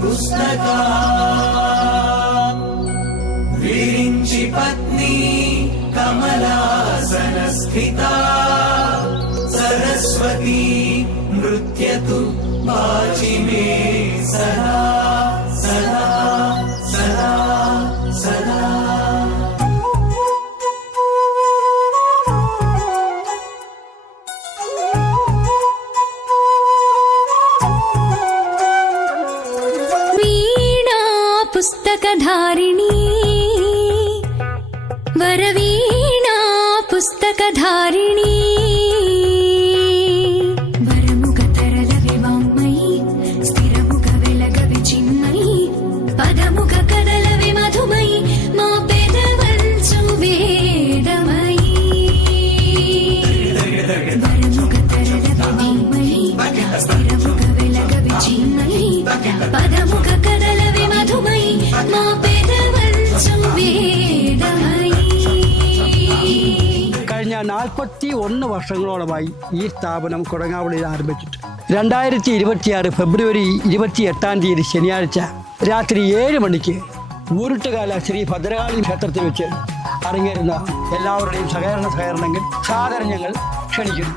पुस्तका विरिञ्चि पत्नी कमलासनस्थिता सरस्वती नृत्यतु वाचि मे सदा सदा सदा सदा। पुस्तकधारिणी वरवीणा पुस्तकधारिणी वरमुखतरलविवाङ्मयी स्थिरमुखवेलगविचिन्मयी पदमुख कदलवि मधुमयी मा पेदवल्सु वेदमयी वरमुखतरलविवाङ्मयी स्थिरमुखवेलगविचिन्मयी पदमुख कदलवि मधुमयी मा पेदवल्सु वेदमयी। കഴിഞ്ഞ 41 വർഷങ്ങളോളമായി ഈ സ്ഥാപനം കുടങ്ങാവുള്ളിൽ ആരംഭിച്ചിട്ട് 2026 ഫെബ്രുവരി 28 ശനിയാഴ്ച രാത്രി 7 മണിക്ക് ഊരുട്ടുകാല ശ്രീ ഭദ്രകാളി ക്ഷേത്രത്തിൽ വെച്ച് അരങ്ങേറുന്ന എല്ലാവരുടെയും സഹകരണങ്ങൾ സാദരം ഞങ്ങൾ ക്ഷണിക്കുന്നു.